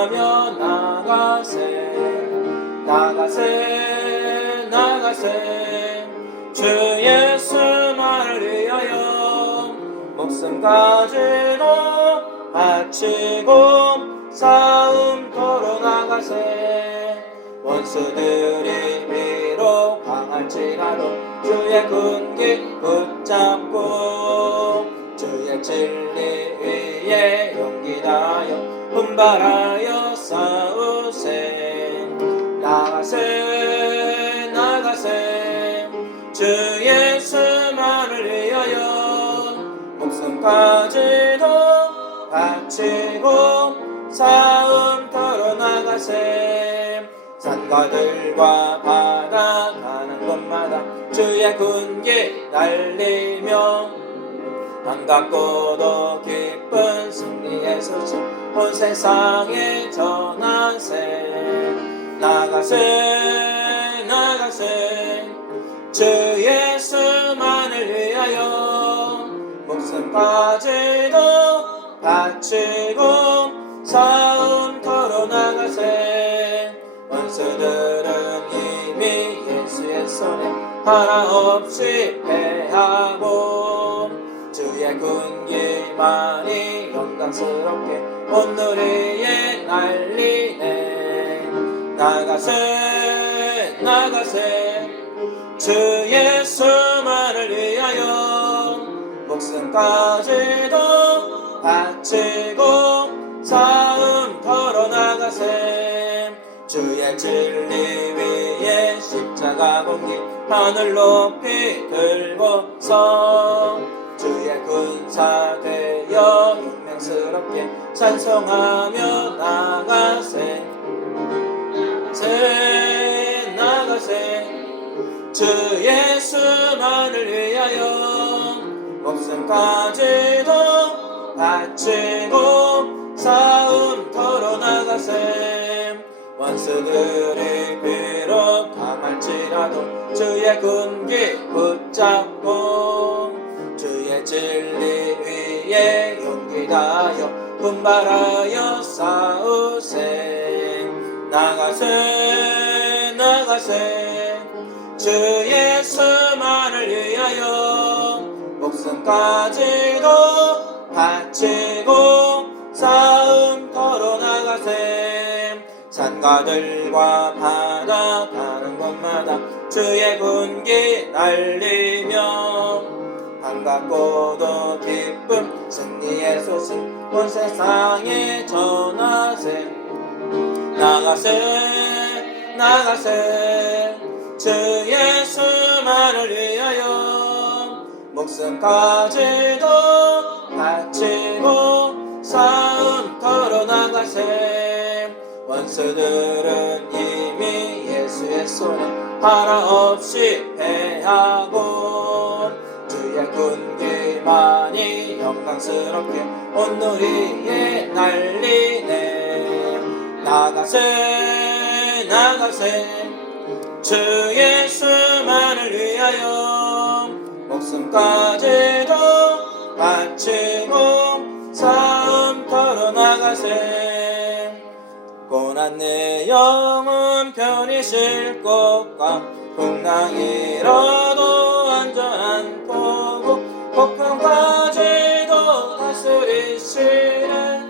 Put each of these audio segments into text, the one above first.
찬송하며 나가세 나가세 주 예수만을 위하여 목숨까지도 바치고 싸움터로 나가세 원수들이 비록 강할지라도 주의 군기 붙잡고 주의 진리 위에 용기 다하여 분발하여 싸우세 나가세 주 예수만을 위하여 목숨까지도 바치고 싸움터로 나가세 산과들과 바다 가는 곳마다 주의 군기 날리며 반갑고도 기쁜 승리의 소식 온 세상에 전하세 나가세 주 예수만을 위하여 목숨까지도 바치고 싸움터로 나가세 원수들은 이미 예수의 손에 하나없이 패하고 주의 군기만이 영광스럽게 온 누리에 날리네 나가세 주 예수만을 위하여 목숨까지도 바치고 싸움터로 나가세 주의 진리 위에 십자가 공기 하늘 높이 들고서 주의 군사 되어 용맹스럽게 찬송하며 나가세 주 예수만을 위하여 목숨까지도 바치고 싸움터로 나가세 원수들이 비록 강할지라도 주의 군기 붙잡고 주의 진리 위에 용기 다하여 분발하여 싸우세 나가세 주 예수만을 위하여 목숨까지도 바치고 싸움터로 나가세 산과들과 바다 가는 곳마다 주의 군기 날리며 반갑고도 기쁨 승리의 소식 온 세상에 전하세 나가세 주 예수만을 위하여 목숨까지도 바치고 싸움터로 나가세 원수들은 이미 예수의 손에 하나없이 패하고 주의 군기만이 영광스럽게 온 누리에 날리네 나가세 주 예수만을 위하여 목숨까지도 바치고 싸움터로 나가세 고난 내 영혼 편히 쉴 곳과 풍랑이라도 안전한 포구 폭풍까지도 다스리시네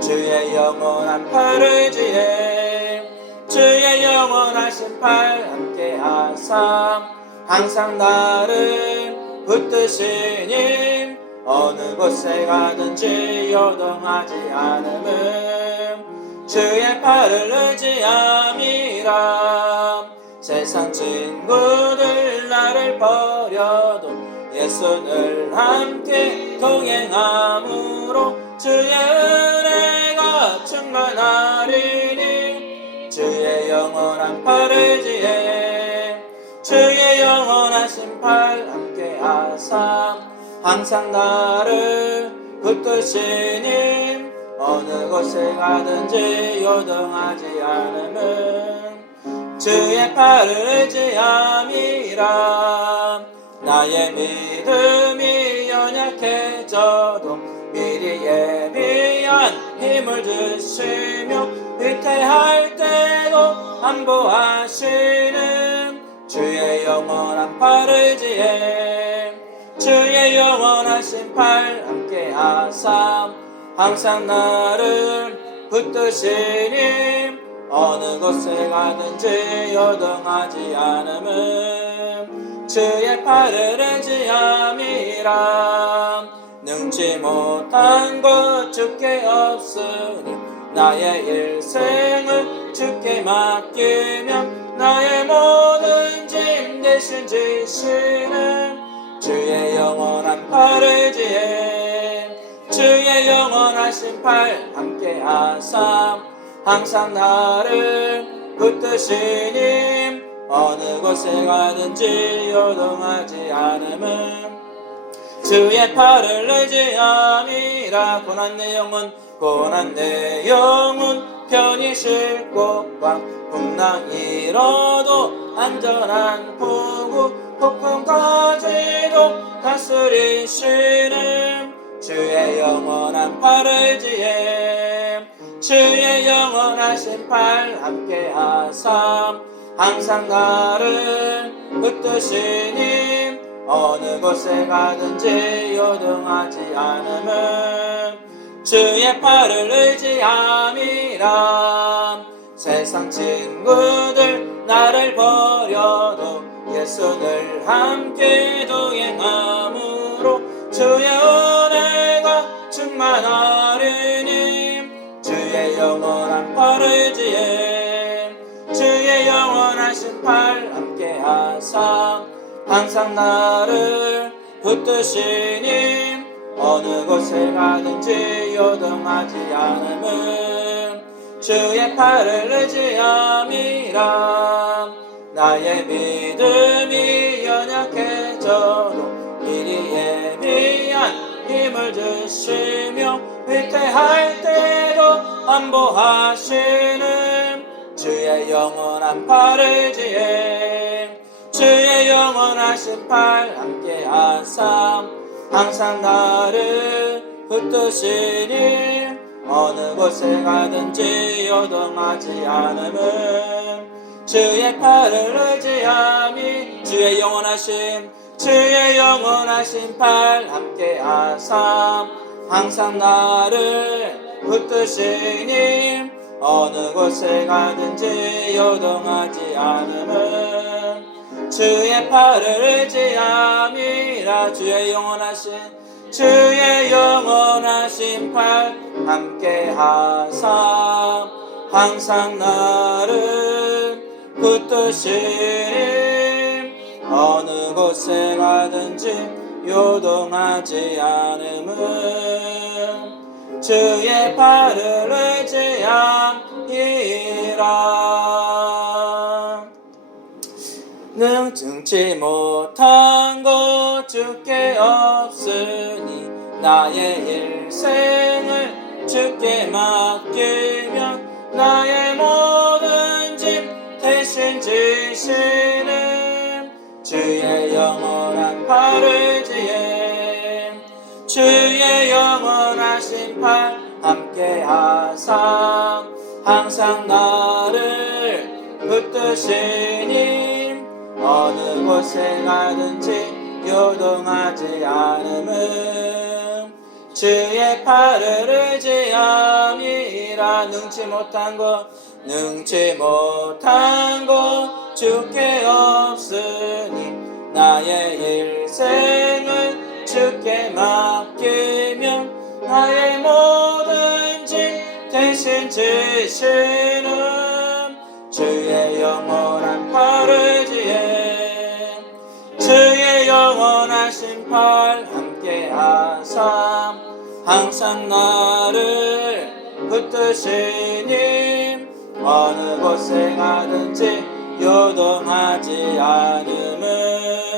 주의 영원한 팔을 지혜 주의 영원하신 팔 함께 하사 항상 나를 붙드시니 어느 곳에 가든지 요동하지 않음은 주의 팔을 의지함이라 세상 친구들 나를 버려도 예수를 함께 동행함으로 주의 은혜가 충만하리니 주의 영원한 팔을 지혜 주의 영원하신 팔 함께 하사 항상 나를 붙드시니 어느 곳에 가든지 요동하지 않음은 주의 팔을 의지함이라 나의 믿음이 연약해져도 미리 예비한 힘을 주시며 안보하시는 주의 영원한 팔을 지혜 주의 영원하신 팔 함께 하사 항상 나를 붙드시니 어느 곳에 가든지 요동하지 않음은 주의 팔을 의지함이라 능치 못한 것 주께 없으니 나의 일생을 주께 맡기며 나의 모든 짐 대신 지시는 주의 영원한 팔을 지혜 주의 영원하신 팔 함께 하사 항상 나를 붙드시니 어느 곳에 가든지 요동하지 않음은 주의 팔을 의지함이라 고난 내 영혼 편히 쉴 곳과 풍랑 잃어도 안전한 포구 폭풍까지도 다스리시는 주의 영원한 팔을 지혜 주의 영원하신 팔 함께 하사 항상 나를 붙드시니 어느 곳에 가든지 요동하지 않음은 주의 팔을 의지함이라 세상 친구들 나를 버려도 예수 늘 함께 동행함으로 주의 은혜가 충만하리니 주의 영원한 팔을 지혜 주의 영원하신 팔 함께 하사 항상 나를 붙드시니 어느 곳에 가든지 요동하지 않음은 주의 팔을 의지함이라 나의 믿음이 연약해져도 미리 예비한 힘을 주시며 위태할 때도 안보하시는 주의 영원한 팔을 지혜 주의 영원하신 팔 함께 하사 항상 나를 붙드시니 어느 곳에 가든지 요동하지 않음은 주의 팔을 의지함이 주의 영원하신 팔 함께 하사 항상 나를 붙드시니 어느 곳에 가든지 요동하지 않음은 주의 팔을 의지함이라 주의 영원하신 팔 함께 하사 항상 나를 붙드시니 어느 곳에 가든지 요동하지 않음은 주의 팔을 의지함이라 능증치 못한 것 주께 없으니 나의 일생을 주께 맡기며 나의 모든 짐 대신 지시는 주의 영원한 팔을 지혜 주의 영원하신 팔 함께 하사 항상 나를 붙드시니 어느 곳에 가든지 요동하지 않음은 주의 팔을 의지함이라 능치 못한 것 주께 없으니 나의 일생을 주께 맡기며 나의 모든 짐 대신 지시는 주의 영원한 팔을 지혜 주의 영원하신 팔 함께 하사 항상 나를 붙드시니 어느 곳에 가든지 요동하지 않음은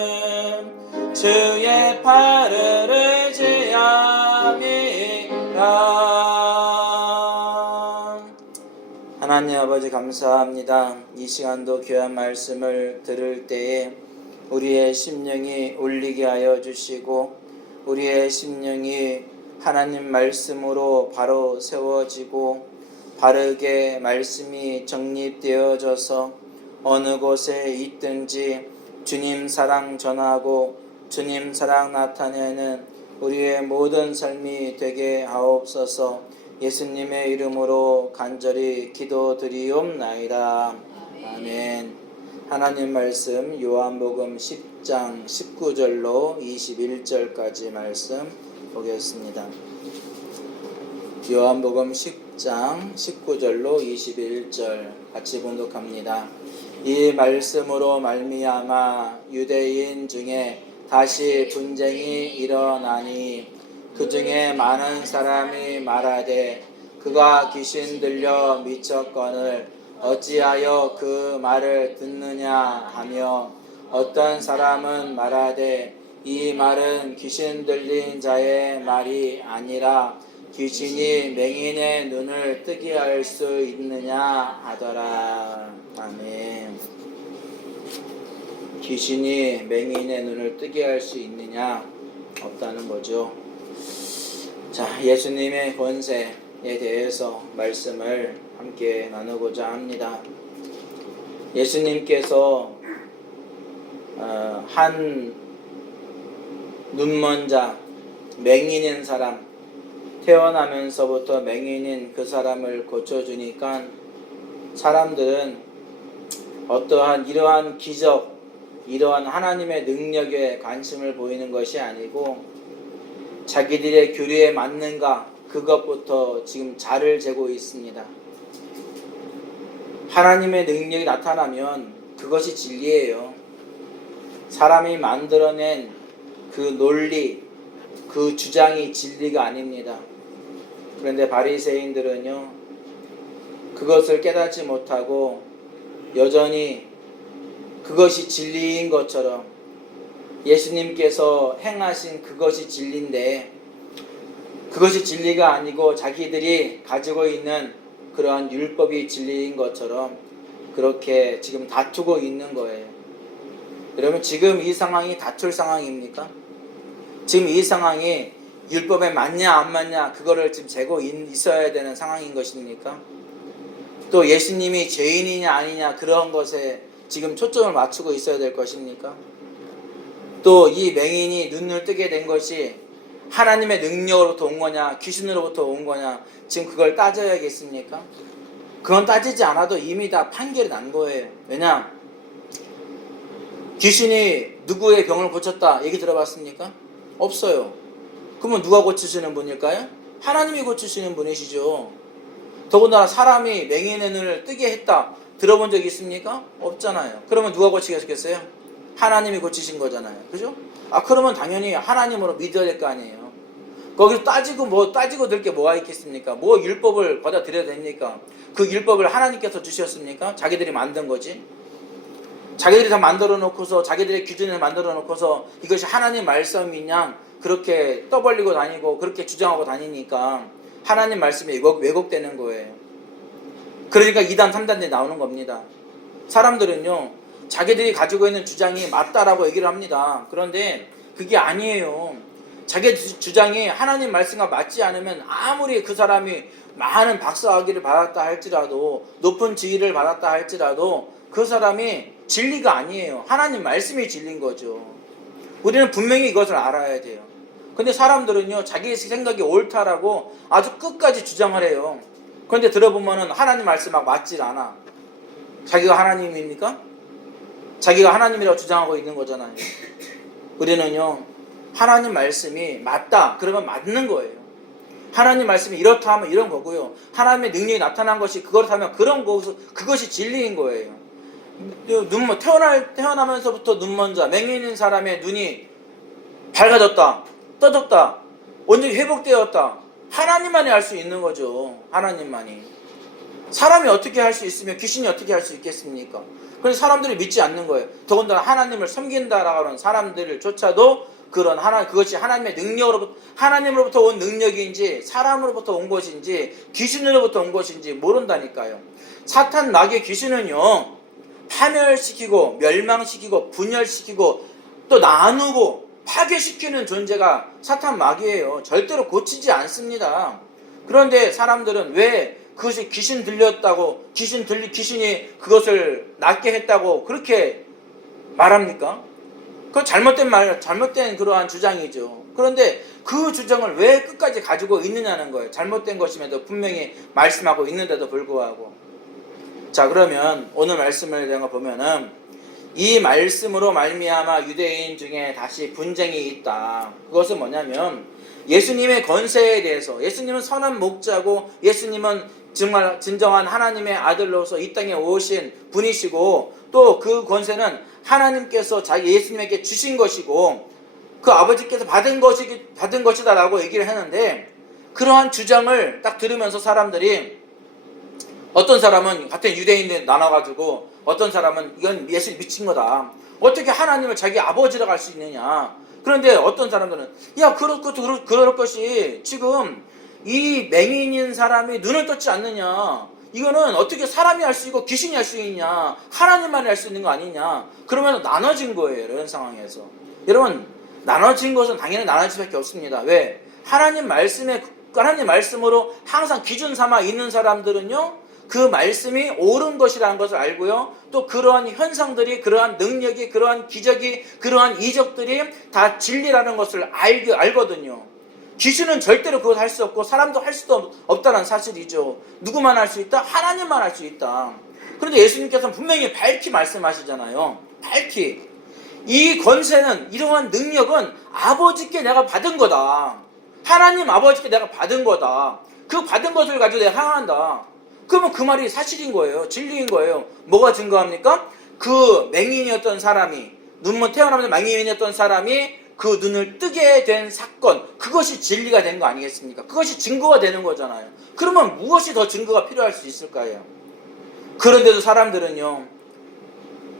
주의 팔을 의지함이라. 하나님 아버지 감사합니다. 이 시간도 귀한 말씀을 들을 때에 우리의 심령이 울리게 하여 주시고 우리의 심령이 하나님 말씀으로 바로 세워지고 바르게 말씀이 정립되어져서 어느 곳에 있든지 주님 사랑 전하고 주님 사랑 나타내는 우리의 모든 삶이 되게 하옵소서. 예수님의 이름으로 간절히 기도드리옵나이다. 아멘. 하나님 말씀 요한복음 10장 19절로 21절까지 말씀 보겠습니다. 요한복음 10장 19절로 21절 같이 봉독합니다. 이 말씀으로 말미암아 유대인 중에 다시 분쟁이 일어나니 그 중에 많은 사람이 말하되 그가 귀신 들려 미쳤거늘 어찌하여 그 말을 듣느냐 하며 어떤 사람은 말하되 이 말은 귀신 들린 자의 말이 아니라 귀신이 맹인의 눈을 뜨게 할 수 있느냐 하더라. 아멘. 귀신이 맹인의 눈을 뜨게 할 수 있느냐? 없다는 거죠. 자, 예수님의 권세에 대해서 말씀을 함께 나누고자 합니다. 예수님께서 한 눈먼 자, 맹인인 사람, 태어나면서부터 맹인인 그 사람을 고쳐주니까 사람들은 어떠한 이러한 기적, 이러한 하나님의 능력에 관심을 보이는 것이 아니고 자기들의 교리에 맞는가 그것부터 지금 자를 재고 있습니다. 하나님의 능력이 나타나면 그것이 진리예요. 사람이 만들어낸 그 논리, 그 주장이 진리가 아닙니다. 그런데 바리새인들은요, 그것을 깨닫지 못하고 여전히 그것이 진리인 것처럼 예수님께서 행하신 그것이 진리인데 그것이 진리가 아니고 자기들이 가지고 있는 그러한 율법이 진리인 것처럼 그렇게 지금 다투고 있는 거예요. 여러분, 지금 이 상황이 다툴 상황입니까? 지금 이 상황이 율법에 맞냐 안 맞냐 그거를 지금 재고 있어야 되는 상황인 것입니까? 또 예수님이 죄인이냐 아니냐 그런 것에 지금 초점을 맞추고 있어야 될 것입니까? 또 이 맹인이 눈을 뜨게 된 것이 하나님의 능력으로부터 온 거냐 귀신으로부터 온 거냐 지금 그걸 따져야겠습니까? 그건 따지지 않아도 이미 다 판결이 난 거예요. 왜냐? 귀신이 누구의 병을 고쳤다 얘기 들어봤습니까? 없어요. 그러면 누가 고치시는 분일까요? 하나님이 고치시는 분이시죠. 더군다나 사람이 맹인의 눈을 뜨게 했다 들어본 적 있습니까? 없잖아요. 그러면 누가 고치겠어요? 하나님이 고치신 거잖아요. 그죠? 그러면 당연히 하나님으로 믿어야 될 거 아니에요. 거기서 따지고 들 게 뭐가 있겠습니까? 뭐 율법을 받아들여야 됩니까? 그 율법을 하나님께서 주셨습니까? 자기들이 만든 거지. 자기들이 다 만들어 놓고서 자기들의 기준을 만들어 놓고서 이것이 하나님 말씀이냐 그렇게 떠벌리고 다니고 그렇게 주장하고 다니니까 하나님 말씀이 왜곡되는 거예요. 그러니까 2단 3단들이 나오는 겁니다. 사람들은요 자기들이 가지고 있는 주장이 맞다라고 얘기를 합니다. 그런데 그게 아니에요. 자기 주장이 하나님 말씀과 맞지 않으면 아무리 그 사람이 많은 박사학위를 받았다 할지라도 높은 지위를 받았다 할지라도 그 사람이 진리가 아니에요. 하나님 말씀이 진리인 거죠. 우리는 분명히 이것을 알아야 돼요. 근데 사람들은요 자기 생각이 옳다라고 아주 끝까지 주장을 해요. 그런데 들어보면은 하나님 말씀하고 맞질 않아. 자기가 하나님입니까? 자기가 하나님이라고 주장하고 있는 거잖아요. 우리는요 하나님 말씀이 맞다 그러면 맞는 거예요. 하나님 말씀이 이렇다 하면 이런 거고요. 하나님의 능력이 나타난 것이 그렇다면 그런 거 그것이 진리인 거예요. 태어나면서부터 눈먼 자, 맹인인 사람의 눈이 밝아졌다, 떠졌다, 온전히 회복되었다. 하나님만이 할 수 있는 거죠. 하나님만이. 사람이 어떻게 할 수 있으면 귀신이 어떻게 할 수 있겠습니까? 그래서 사람들이 믿지 않는 거예요. 더군다나 하나님을 섬긴다라고 하는 사람들조차도 그것이 하나님의 하나님으로부터 온 능력인지 사람으로부터 온 것인지 귀신으로부터 온 것인지 모른다니까요. 사탄 마귀의 귀신은요 파멸시키고 멸망시키고 분열시키고 또 나누고 파괴시키는 존재가 사탄 마귀예요. 절대로 고치지 않습니다. 그런데 사람들은 왜 그것이 귀신 들렸다고, 귀신이 그것을 낫게 했다고 그렇게 말합니까? 그건 잘못된 그러한 주장이죠. 그런데 그 주장을 왜 끝까지 가지고 있느냐는 거예요. 잘못된 것임에도 분명히 말씀하고 있는데도 불구하고. 자, 그러면 오늘 말씀을 내가 보면은 이 말씀으로 말미암아 유대인 중에 다시 분쟁이 있다. 그것은 뭐냐면 예수님의 권세에 대해서, 예수님은 선한 목자고 예수님은 정말 진정한 하나님의 아들로서 이 땅에 오신 분이시고 또 그 권세는 하나님께서 자기 예수님에게 주신 것이고 그 아버지께서 받은 것이다라고 얘기를 했는데, 그러한 주장을 딱 들으면서 사람들이, 어떤 사람은 같은 유대인들 나눠가지고 어떤 사람은 이건 예수 미친 거다, 어떻게 하나님을 자기 아버지라고 할 수 있느냐. 그런데 어떤 사람들은 야, 그럴 것이 지금 이 맹인인 사람이 눈을 떴지 않느냐, 이거는 어떻게 사람이 할 수 있고 귀신이 할 수 있냐, 하나님만이 할 수 있는 거 아니냐. 그러면 나눠진 거예요. 이런 상황에서 여러분, 나눠진 것은 당연히 나눠질 수밖에 없습니다. 왜? 하나님 말씀으로 항상 기준 삼아 있는 사람들은요, 그 말씀이 옳은 것이라는 것을 알고요, 또 그러한 현상들이, 그러한 능력이, 그러한 기적이, 그러한 이적들이 다 진리라는 것을 알거든요. 귀신은 절대로 그걸 할 수 없고 사람도 할 수도 없다는 사실이죠. 누구만 할 수 있다? 하나님만 할 수 있다. 그런데 예수님께서는 분명히 밝히 말씀하시잖아요. 밝히. 이 권세는, 이러한 능력은 아버지께 내가 받은 거다. 하나님 아버지께 내가 받은 거다. 그 받은 것을 가지고 내가 행한다. 그러면 그 말이 사실인 거예요. 진리인 거예요. 뭐가 증거합니까? 그 맹인이었던 사람이, 태어나면서 맹인이었던 사람이 그 눈을 뜨게 된 사건, 그것이 진리가 된 거 아니겠습니까? 그것이 증거가 되는 거잖아요. 그러면 무엇이 더 증거가 필요할 수 있을까요? 그런데도 사람들은요,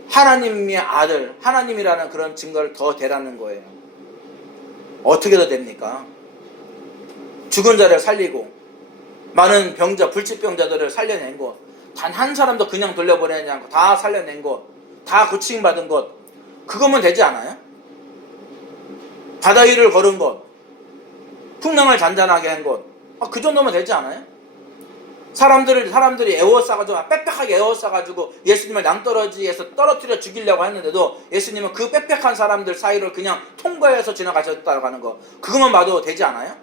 하나님의 아들, 하나님이라는 그런 증거를 더 대라는 거예요. 어떻게 더 됩니까? 죽은 자를 살리고 많은 불치병자들을 살려낸 것, 단 한 사람도 그냥 돌려보내지 않고 다 살려낸 것, 다 고침받은 것, 그거면 되지 않아요? 바다 위를 걸은 것, 풍랑을 잔잔하게 한 것, 그 정도면 되지 않아요? 사람들이 에워싸가지고, 빽빽하게 에워싸가지고 예수님을 낭떠러지에서 떨어뜨려 죽이려고 했는데도 예수님은 그 빽빽한 사람들 사이를 그냥 통과해서 지나가셨다고 하는 거, 그것만 봐도 되지 않아요?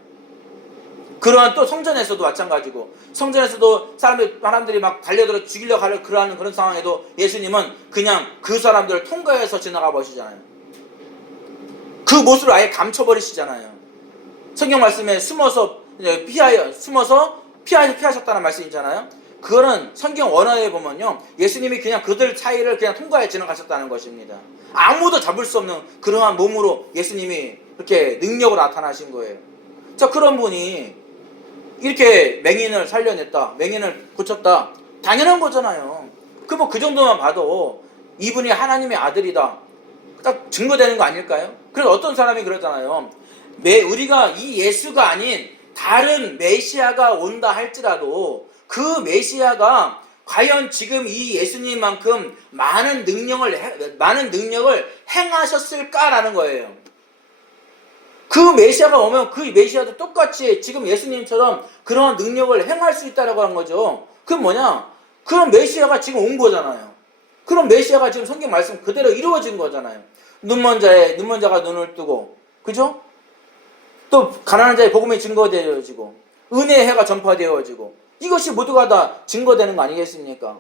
그러한 또 성전에서도 마찬가지고, 성전에서도 사람들이 막 달려들어 죽이려고 하는 그런 상황에도 예수님은 그냥 그 사람들을 통과해서 지나가 버리시잖아요. 그 모습을 아예 감춰버리시잖아요. 성경 말씀에 숨어서 피하셨다는 말씀이잖아요. 그거는 성경 원어에 보면요, 예수님이 그냥 그들 사이를 그냥 통과해 지나가셨다는 것입니다. 아무도 잡을 수 없는 그러한 몸으로 예수님이 그렇게 능력으로 나타나신 거예요. 자, 그런 분이 이렇게 맹인을 살려냈다, 맹인을 고쳤다, 당연한 거잖아요. 그 정도만 봐도 이분이 하나님의 아들이다, 딱 증거되는 거 아닐까요? 그래서 어떤 사람이 그러잖아요. 우리가 이 예수가 아닌 다른 메시아가 온다 할지라도 그 메시아가 과연 지금 이 예수님만큼 많은 능력을 행하셨을까라는 거예요. 그 메시아가 오면 그 메시아도 똑같이 지금 예수님처럼 그런 능력을 행할 수 있다라고 하는 거죠. 그럼 뭐냐? 그런 메시아가 지금 온 거잖아요. 그런 메시아가 지금 성경 말씀 그대로 이루어진 거잖아요. 눈먼 자가 눈을 뜨고, 그죠? 또 가난한 자의 복음이 증거되어지고, 은혜의 해가 전파되어지고, 이것이 모두가 다 증거되는 거 아니겠습니까?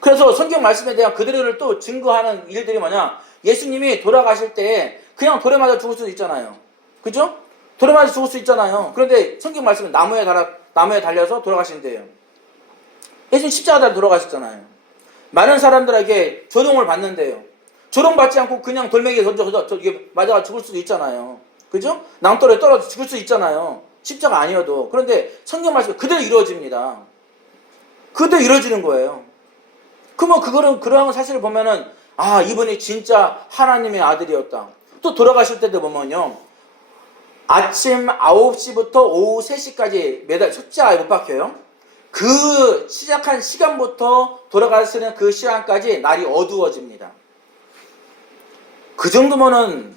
그래서 성경 말씀에 대한 그대로를 또 증거하는 일들이 뭐냐? 예수님이 돌아가실 때 그냥 돌에 맞아 죽을 수도 있잖아요. 그죠? 돌에 맞아 죽을 수 있잖아요. 그런데 성경 말씀은 나무에 달려서 돌아가신대요. 예수님 십자가 달려 돌아가셨잖아요. 많은 사람들에게 조롱을 받는데요. 조롱받지 않고 그냥 돌멩이에 맞아가 죽을 수도 있잖아요. 그죠? 낭떠러에 떨어져 죽을 수 있잖아요. 십자가 아니어도. 그런데 성경 말씀이 그대로 이루어집니다. 그대로 이루어지는 거예요. 그러면 그러한 사실을 보면은, 이분이 진짜 하나님의 아들이었다. 또 돌아가실 때도 보면요, 아침 9시부터 오후 3시까지 매달 숫자에 못 박혀요. 그 시작한 시간부터 돌아가시는 그 시간까지 날이 어두워집니다. 그 정도면은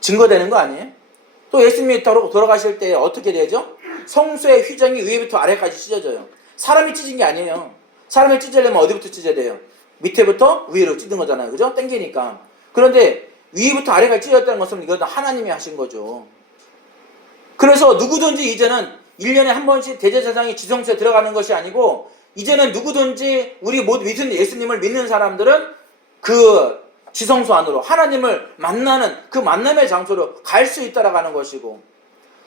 증거되는 거 아니에요? 또 예수님이 돌아가실 때 어떻게 되죠? 성소의 휘장이 위에부터 아래까지 찢어져요. 사람이 찢은 게 아니에요. 사람이 찢으려면 어디부터 찢어야 돼요? 밑에부터 위로 찢은 거잖아요. 그죠? 당기니까. 그런데 위부터 아래가 찢어졌다는 것은 이건 하나님이 하신 거죠. 그래서 누구든지 이제는 1년에 한 번씩 대제사장이 지성소에 들어가는 것이 아니고 이제는 누구든지 우리 모두 예수님을 믿는 사람들은 그 지성소 안으로 하나님을 만나는 그 만남의 장소로 갈 수 있다라고 하는 것이고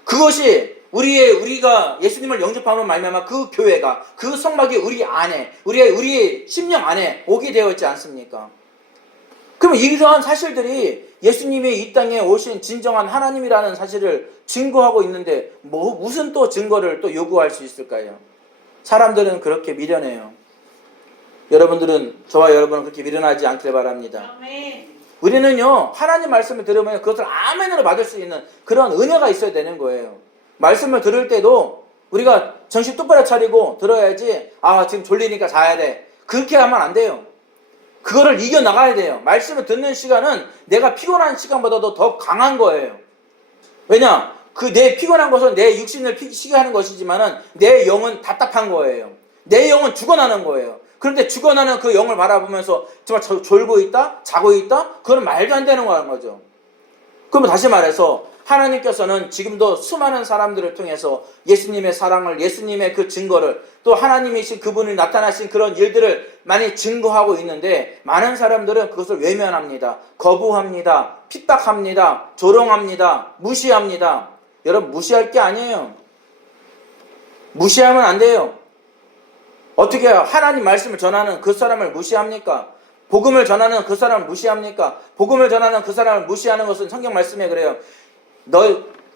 그것이 우리가 예수님을 영접하면 말미암아 그 교회가 그 성막이 우리 안에 우리의 심령 안에 오게 되어 있지 않습니까? 그럼 이러한 사실들이 예수님이 이 땅에 오신 진정한 하나님이라는 사실을 증거하고 있는데 무슨 또 증거를 또 요구할 수 있을까요? 사람들은 그렇게 미련해요. 여러분들은 저와 여러분은 그렇게 미련하지 않길 바랍니다. 우리는요 하나님 말씀을 들으면 그것을 아멘으로 받을 수 있는 그런 은혜가 있어야 되는 거예요. 말씀을 들을 때도 우리가 정신 똑바로 차리고 들어야지. 지금 졸리니까 자야 돼. 그렇게 하면 안 돼요. 그거를 이겨나가야 돼요. 말씀을 듣는 시간은 내가 피곤한 시간보다도 더 강한 거예요. 왜냐? 내 피곤한 것은 내 육신을 쉬게 하는 것이지만은 내 영은 답답한 거예요. 내 영은 죽어나는 거예요. 그런데 죽어나는 그 영을 바라보면서 정말 졸고 있다? 자고 있다? 그건 말도 안 되는 거죠. 그러면 다시 말해서 하나님께서는 지금도 수많은 사람들을 통해서 예수님의 사랑을, 예수님의 그 증거를, 또 하나님이신 그분이 나타나신 그런 일들을 많이 증거하고 있는데 많은 사람들은 그것을 외면합니다. 거부합니다. 핍박합니다. 조롱합니다. 무시합니다. 여러분 무시할 게 아니에요. 무시하면 안 돼요. 어떻게 하나님 말씀을 전하는 그 사람을 무시합니까? 복음을 전하는 그 사람을 무시합니까? 복음을 전하는 그 사람을 무시하는 것은 성경 말씀에 그래요.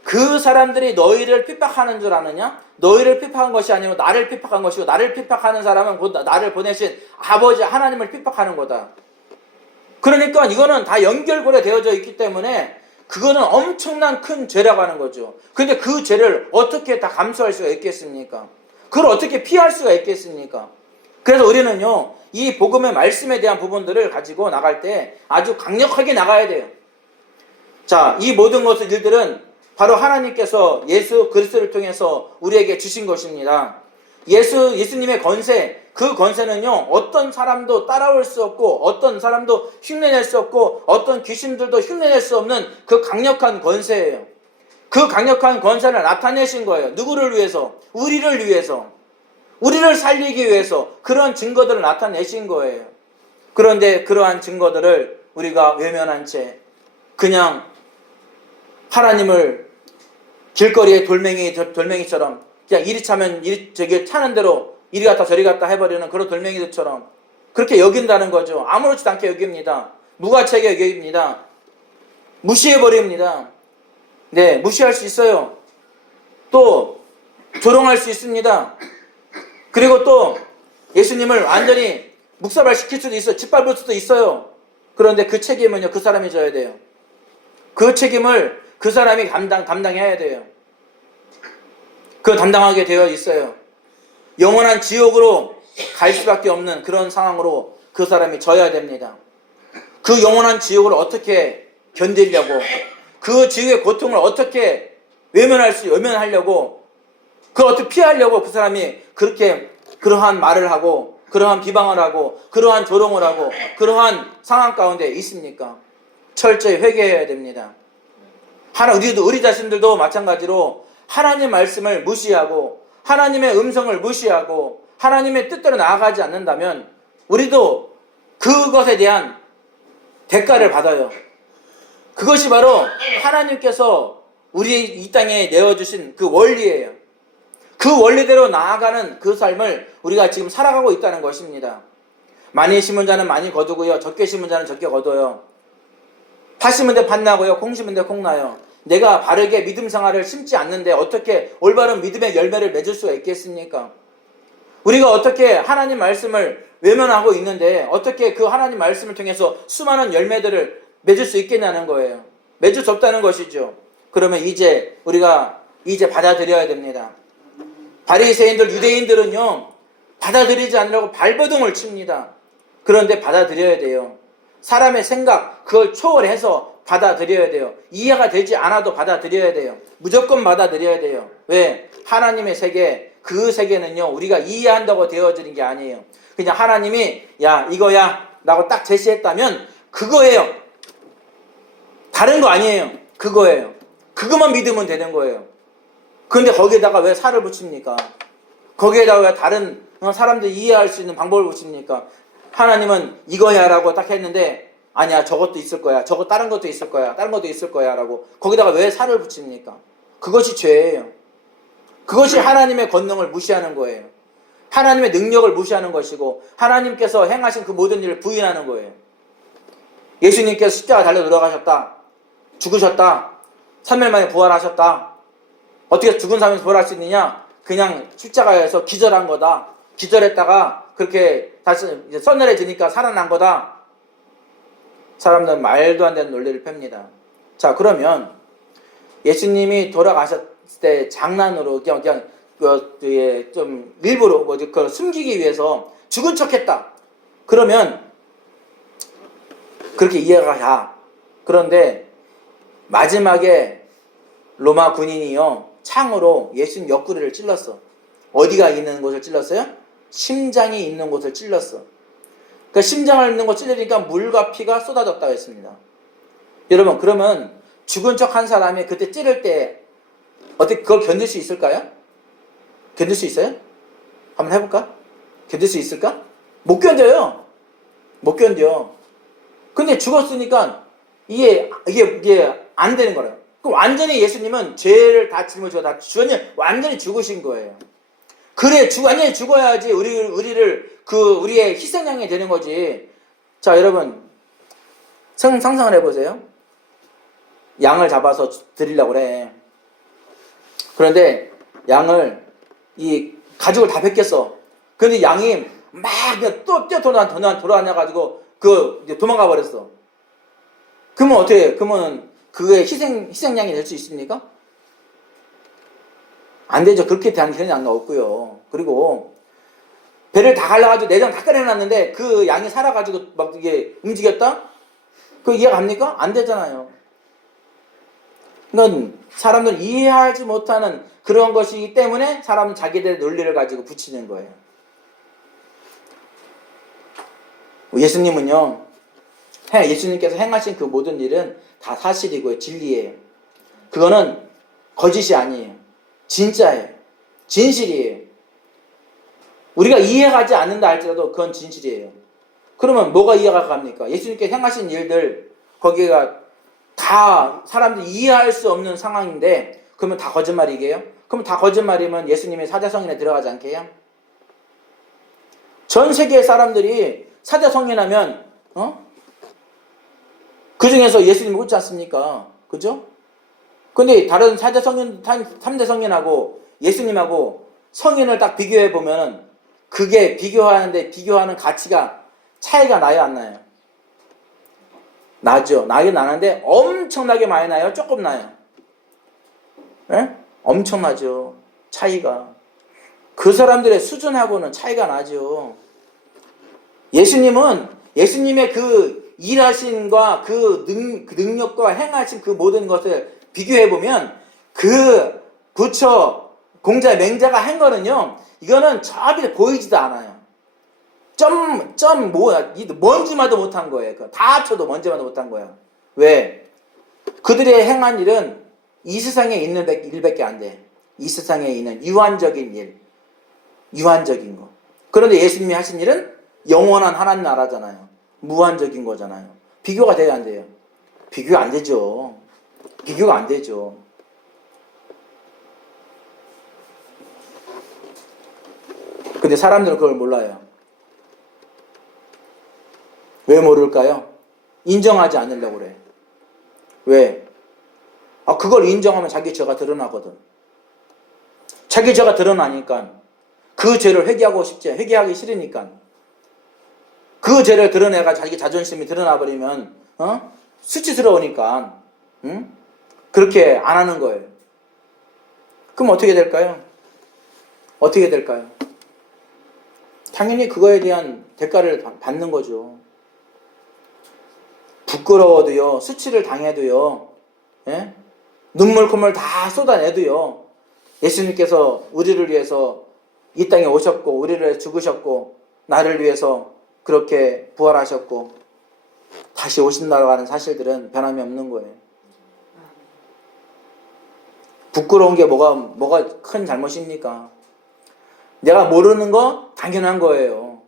그 사람들이 너희를 핍박하는 줄 아느냐? 너희를 핍박한 것이 아니고 나를 핍박한 것이고 나를 핍박하는 사람은 곧 나를 보내신 아버지 하나님을 핍박하는 거다. 그러니까 이거는 다 연결고리 되어져 있기 때문에 그거는 엄청난 큰 죄라고 하는 거죠. 그런데 그 죄를 어떻게 다 감수할 수가 있겠습니까? 그걸 어떻게 피할 수가 있겠습니까? 그래서 우리는요 이 복음의 말씀에 대한 부분들을 가지고 나갈 때 아주 강력하게 나가야 돼요. 자, 이 모든 일들은 바로 하나님께서 예수 그리스도를 통해서 우리에게 주신 것입니다. 예수님의 권세, 그 권세는요 어떤 사람도 따라올 수 없고 어떤 사람도 흉내낼 수 없고 어떤 귀신들도 흉내낼 수 없는 그 강력한 권세예요. 그 강력한 권세를 나타내신 거예요. 누구를 위해서? 우리를 위해서. 우리를 살리기 위해서 그런 증거들을 나타내신 거예요. 그런데 그러한 증거들을 우리가 외면한 채 그냥 하나님을 길거리에 돌멩이처럼 그냥 이리 차면 저기 차는 대로 이리 갔다 저리 갔다 해버리는 그런 돌멩이들처럼 그렇게 여긴다는 거죠. 아무렇지도 않게 여깁니다. 무가치하게 여깁니다. 무시해버립니다. 네, 무시할 수 있어요. 또 조롱할 수 있습니다. 그리고 또 예수님을 완전히 묵사발시킬 수도 있어요. 짓밟을 수도 있어요. 그런데 그 책임은요 그 사람이 져야 돼요. 그 책임을 그 사람이 감당해야 돼요. 그 담당하게 되어 있어요. 영원한 지옥으로 갈 수밖에 없는 그런 상황으로 그 사람이 져야 됩니다. 그 영원한 지옥을 어떻게 견디려고, 그 지옥의 고통을 어떻게 외면하려고, 그걸 어떻게 피하려고 그 사람이 그렇게 그러한 말을 하고 그러한 비방을 하고 그러한 조롱을 하고 그러한 상황 가운데 있습니까? 철저히 회개해야 됩니다. 우리 자신들도 마찬가지로 하나님의 말씀을 무시하고 하나님의 음성을 무시하고 하나님의 뜻대로 나아가지 않는다면 우리도 그것에 대한 대가를 받아요. 그것이 바로 하나님께서 우리 이 땅에 내어주신 그 원리예요. 그 원리대로 나아가는 그 삶을 우리가 지금 살아가고 있다는 것입니다. 많이 심은 자는 많이 거두고요. 적게 심은 자는 적게 거둬요. 팥 심은 데 팥 나고요. 콩 심은 데 콩 나요. 내가 바르게 믿음 생활을 심지 않는데 어떻게 올바른 믿음의 열매를 맺을 수가 있겠습니까? 우리가 어떻게 하나님 말씀을 외면하고 있는데 어떻게 그 하나님 말씀을 통해서 수많은 열매들을 맺을 수 있겠냐는 거예요. 맺을 수 없다는 것이죠. 그러면 우리가 받아들여야 됩니다. 바리새인들, 유대인들은요 받아들이지 않으려고 발버둥을 칩니다. 그런데 받아들여야 돼요. 사람의 생각, 그걸 초월해서 받아들여야 돼요. 이해가 되지 않아도 받아들여야 돼요. 무조건 받아들여야 돼요. 왜? 하나님의 세계, 그 세계는요, 우리가 이해한다고 되어지는 게 아니에요. 그냥 하나님이 야 이거야 라고 딱 제시했다면 그거예요. 다른 거 아니에요. 그거예요. 그것만 믿으면 되는 거예요. 그런데 거기에다가 왜 살을 붙입니까? 거기에다가 왜 다른 사람들이 이해할 수 있는 방법을 붙입니까? 하나님은 이거야 라고 딱 했는데 아니야 저것도 있을 거야. 저거 다른 것도 있을 거야. 다른 것도 있을 거야 라고 거기다가 왜 살을 붙입니까? 그것이 죄예요. 그것이 하나님의 권능을 무시하는 거예요. 하나님의 능력을 무시하는 것이고 하나님께서 행하신 그 모든 일을 부인하는 거예요. 예수님께서 십자가 달려 돌아가셨다. 죽으셨다. 3일 만에 부활하셨다. 어떻게 죽은 사람이 부활할 수 있느냐? 그냥 십자가에서 기절한 거다. 기절했다가 그렇게 다시 이제 서늘해지니까 살아난 거다. 사람들은 말도 안 되는 논리를 팹니다. 자, 그러면 예수님이 돌아가셨을 때 장난으로 그냥 좀 일부러 그걸 숨기기 위해서 죽은 척했다. 그러면 그렇게 이해가 가. 그런데 마지막에 로마 군인이요 창으로 예수님 옆구리를 찔렀어. 어디가 있는 곳을 찔렀어요? 심장이 있는 곳을 찔렀어. 그러니까 심장을 있는 곳 찔리니까 물과 피가 쏟아졌다고 했습니다. 여러분 그러면 죽은 척 한 사람이 그때 찌를 때 어떻게 그걸 견딜 수 있을까요? 견딜 수 있어요? 한번 해볼까? 견딜 수 있을까? 못 견뎌요. 못 견뎌. 근데 죽었으니까 이게 안 되는 거예요. 그럼 완전히 예수님은 죄를 다 짊어지고 다 완전히 죽으신 거예요. 그래, 완전히 죽어야지 우리를 우리의 희생양이 되는 거지. 자, 여러분 상상을 해보세요. 양을 잡아서 드리려고 그래. 그런데 양을 이 가죽을 다 벗겼어. 그런데 양이 막 그냥 또 돌아다녀가지고 도망가 버렸어. 그러면 어떻게 해? 그러면 그게 희생양이 될 수 있습니까? 안 되죠. 그렇게 대한 그런 없고요. 그리고 배를 다 갈라가지고 내장 다 꺼내놨는데 그 양이 살아가지고 막 이게 움직였다? 그 이해가 갑니까? 안 되잖아요. 이건 사람들은 이해하지 못하는 그런 것이기 때문에 사람은 자기들의 논리를 가지고 붙이는 거예요. 예수님은요, 예수님께서 행하신 그 모든 일은 다 사실이고요, 진리예요. 그거는 거짓이 아니에요. 진짜예요. 진실이에요. 우리가 이해가지 않는다 할지라도 그건 진실이에요. 그러면 뭐가 이해가 갑니까? 예수님께서 행하신 일들, 거기가 다 사람들이 이해할 수 없는 상황인데 그러면 다 거짓말이게요? 그럼 다 거짓말이면 예수님이 사자성인에 들어가지 않게요? 전 세계의 사람들이 사자성인하면 그 중에서 예수님이 옳지 않습니까? 그죠? 근데 다른 3대 성인하고 예수님하고 성인을 딱 비교해 보면 그게 비교하는 가치가 차이가 나요, 안 나요? 나죠. 나긴 나는데 엄청나게 많이 나요? 조금 나요? 예? 엄청나죠. 차이가. 그 사람들의 수준하고는 차이가 나죠. 예수님의 그 일하신과 그 능력과 행하신 그 모든 것을 비교해보면 그 부처, 공자, 맹자가 한 거는요, 이거는 저기 보이지도 않아요. 먼지마도 못한 거예요. 다 합쳐도 먼지마도 못한 거야. 왜? 그들의 행한 일은 이 세상에 있는 일밖에 안 돼. 이 세상에 있는 유한적인 일. 유한적인 거. 그런데 예수님이 하신 일은 영원한 하나님 나라잖아요. 무한적인 거잖아요. 비교가 돼야 안 돼요? 비교가 안 되죠. 비교가 안 되죠. 근데 사람들은 그걸 몰라요. 왜 모를까요? 인정하지 않으려고 그래. 왜? 그걸 인정하면 자기 죄가 드러나거든. 자기 죄가 드러나니까 그 죄를 회개하기 싫으니까 그 죄를 드러내가 자기 자존심이 드러나버리면 수치스러우니까 그렇게 안 하는 거예요. 그럼 어떻게 될까요? 어떻게 될까요? 당연히 그거에 대한 대가를 받는 거죠. 부끄러워도요, 수치를 당해도요, 예? 눈물 콧물 다 쏟아내도요, 예수님께서 우리를 위해서 이 땅에 오셨고 우리를 위해 죽으셨고 나를 위해서 그렇게 부활하셨고 다시 오신다고 하는 사실들은 변함이 없는 거예요. 부끄러운 게 뭐가 큰 잘못입니까? 내가 모르는 거 당연한 거예요.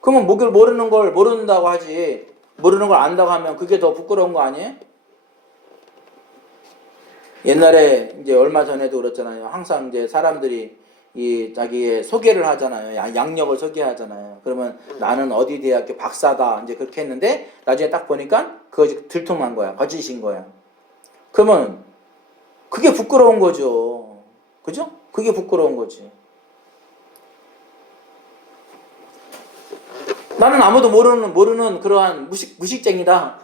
그러면 모르는 걸 모른다고 하지, 모르는 걸 안다고 하면 그게 더 부끄러운 거 아니에요? 옛날에 이제 얼마 전에도 그렇잖아요. 항상 이제 사람들이 이 자기의 소개를 하잖아요. 양력을 소개하잖아요. 그러면 나는 어디 대학교 박사다 이제 그렇게 했는데 나중에 딱 보니까 그것이 들통난 거야. 거짓인 거야. 그러면 그게 부끄러운 거죠. 그죠? 그게 부끄러운 거지. 나는 아무도 모르는 그러한 무식쟁이다.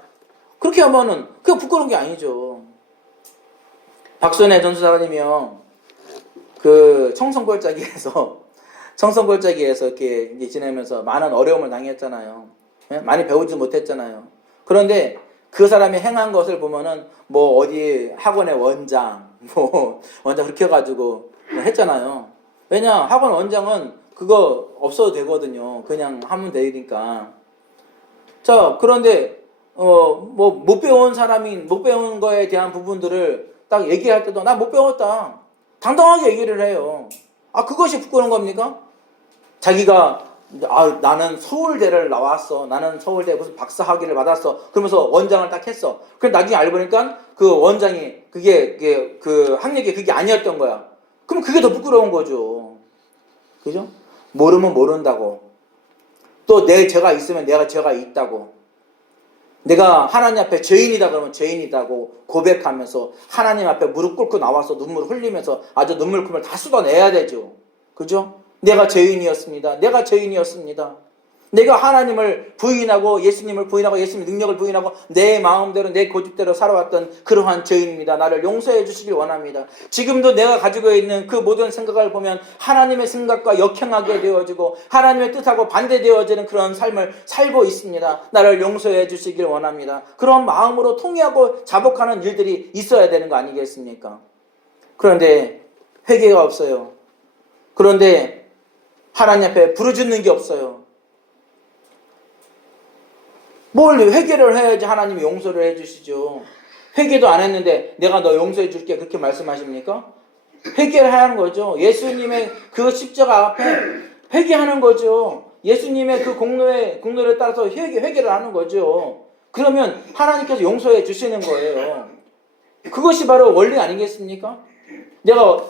그렇게 하면은 그게 부끄러운 게 아니죠. 박순애 전수사님이요. 그 청송골짜기에서 이렇게 이제 지내면서 많은 어려움을 당했잖아요. 예? 많이 배우지 못했잖아요. 그런데 그 사람이 행한 것을 보면은 뭐 어디 학원의 원장 그렇게 해가지고 했잖아요. 왜냐 학원 원장은 그거 없어도 되거든요. 그냥 하면 되니까. 자 그런데 뭐 못 배운 거에 대한 부분들을 딱 얘기할 때도 나 못 배웠다. 당당하게 얘기를 해요. 그것이 부끄러운 겁니까? 자기가 나는 서울대를 나왔어. 나는 서울대 무슨 박사 학위를 받았어. 그러면서 원장을 딱 했어. 그럼 나중에 알고 보니까 그 원장이 그게 그 학력이 그게 아니었던 거야. 그럼 그게 더 부끄러운 거죠. 그죠? 모르면 모른다고. 또 제가 있으면 제가 있다고. 내가 하나님 앞에 죄인이다 그러면 죄인이다고 고백하면서 하나님 앞에 무릎 꿇고 나와서 눈물을 흘리면서 아주 눈물금을 다 쏟아내야 되죠. 그죠? 내가 죄인이었습니다. 내가 하나님을 부인하고 예수님을 부인하고 예수님의 능력을 부인하고 내 마음대로 내 고집대로 살아왔던 그러한 죄인입니다. 나를 용서해 주시길 원합니다. 지금도 내가 가지고 있는 그 모든 생각을 보면 하나님의 생각과 역행하게 되어지고 하나님의 뜻하고 반대되어지는 그런 삶을 살고 있습니다. 나를 용서해 주시길 원합니다. 그런 마음으로 통회하고 자복하는 일들이 있어야 되는 거 아니겠습니까? 그런데 회개가 없어요. 그런데 하나님 앞에 부르짖는 게 없어요. 뭘 회개를 해야지 하나님이 용서를 해주시죠. 회개도 안 했는데 내가 너 용서해 줄게 그렇게 말씀하십니까? 회개를 하는 거죠. 예수님의 그 십자가 앞에 회개하는 거죠. 예수님의 그 공로에 따라서 회개를 하는 거죠. 그러면 하나님께서 용서해 주시는 거예요. 그것이 바로 원리 아니겠습니까?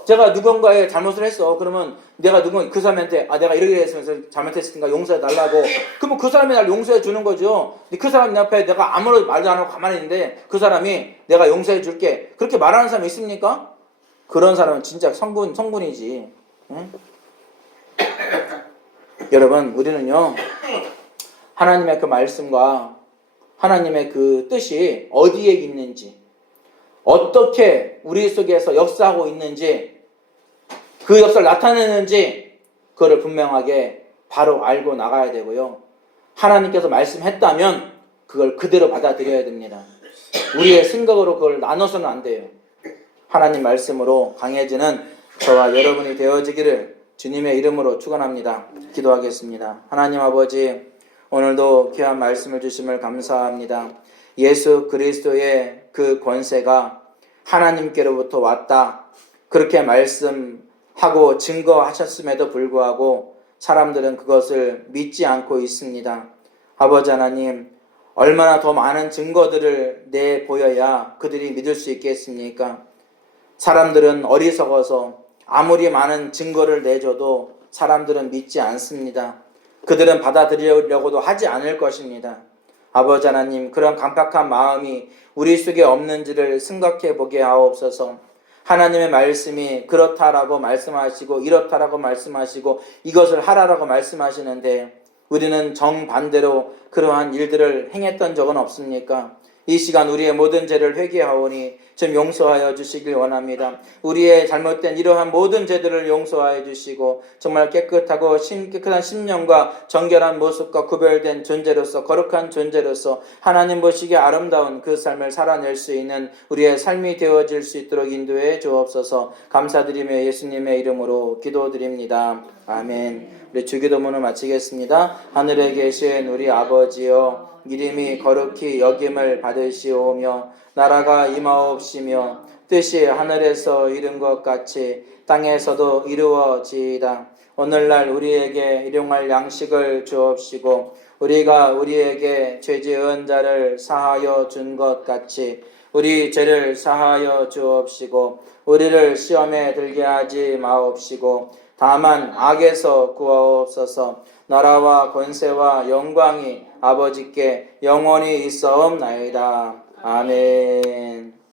제가 누군가의 잘못을 했어. 그러면 내가 그 사람한테 내가 이렇게 했으면서 잘못했으니까 용서해 달라고. 그러면 그 사람이 날 용서해 주는 거죠. 근데 그 사람 내 앞에 내가 아무런 말도 안 하고 가만히 있는데 그 사람이 내가 용서해 줄게. 그렇게 말하는 사람이 있습니까? 그런 사람은 진짜 성분이지. 응? 여러분, 우리는요, 하나님의 그 말씀과 하나님의 그 뜻이 어디에 있는지, 어떻게 우리 속에서 역사하고 있는지, 그 역사를 나타내는지 그거를 분명하게 바로 알고 나가야 되고요. 하나님께서 말씀했다면 그걸 그대로 받아들여야 됩니다. 우리의 생각으로 그걸 나눠서는 안 돼요. 하나님 말씀으로 강해지는 저와 여러분이 되어지기를 주님의 이름으로 축원합니다. 기도하겠습니다. 하나님 아버지, 오늘도 귀한 말씀을 주심을 감사합니다. 예수 그리스도의 그 권세가 하나님께로부터 왔다. 그렇게 말씀하고 증거하셨음에도 불구하고 사람들은 그것을 믿지 않고 있습니다. 아버지 하나님, 얼마나 더 많은 증거들을 내보여야 그들이 믿을 수 있겠습니까? 사람들은 어리석어서 아무리 많은 증거를 내줘도 사람들은 믿지 않습니다. 그들은 받아들이려고도 하지 않을 것입니다. 아버지 하나님, 그런 강팍한 마음이 우리 속에 없는지를 생각해 보게 하옵소서. 하나님의 말씀이 그렇다라고 말씀하시고 이렇다라고 말씀하시고 이것을 하라라고 말씀하시는데 우리는 정반대로 그러한 일들을 행했던 적은 없습니까? 이 시간 우리의 모든 죄를 회개하오니 좀 용서하여 주시길 원합니다. 우리의 잘못된 이러한 모든 죄들을 용서하여 주시고 정말 깨끗한 심령과 정결한 모습과 구별된 존재로서 거룩한 존재로서 하나님 보시기에 아름다운 그 삶을 살아낼 수 있는 우리의 삶이 되어질 수 있도록 인도해 주옵소서. 감사드리며 예수님의 이름으로 기도드립니다. 아멘. 우리 주기도문을 마치겠습니다. 하늘에 계신 우리 아버지여, 이름이 거룩히 여김을 받으시오며 나라가 임하옵시며 뜻이 하늘에서 이룬 것 같이 땅에서도 이루어지이다. 오늘날 우리에게 일용할 양식을 주옵시고 우리가 우리에게 죄 지은 자를 사하여 준 것 같이 우리 죄를 사하여 주옵시고 우리를 시험에 들게 하지 마옵시고 다만 악에서 구하옵소서. 나라와 권세와 영광이 아버지께 영원히 있사옵나이다. 아멘.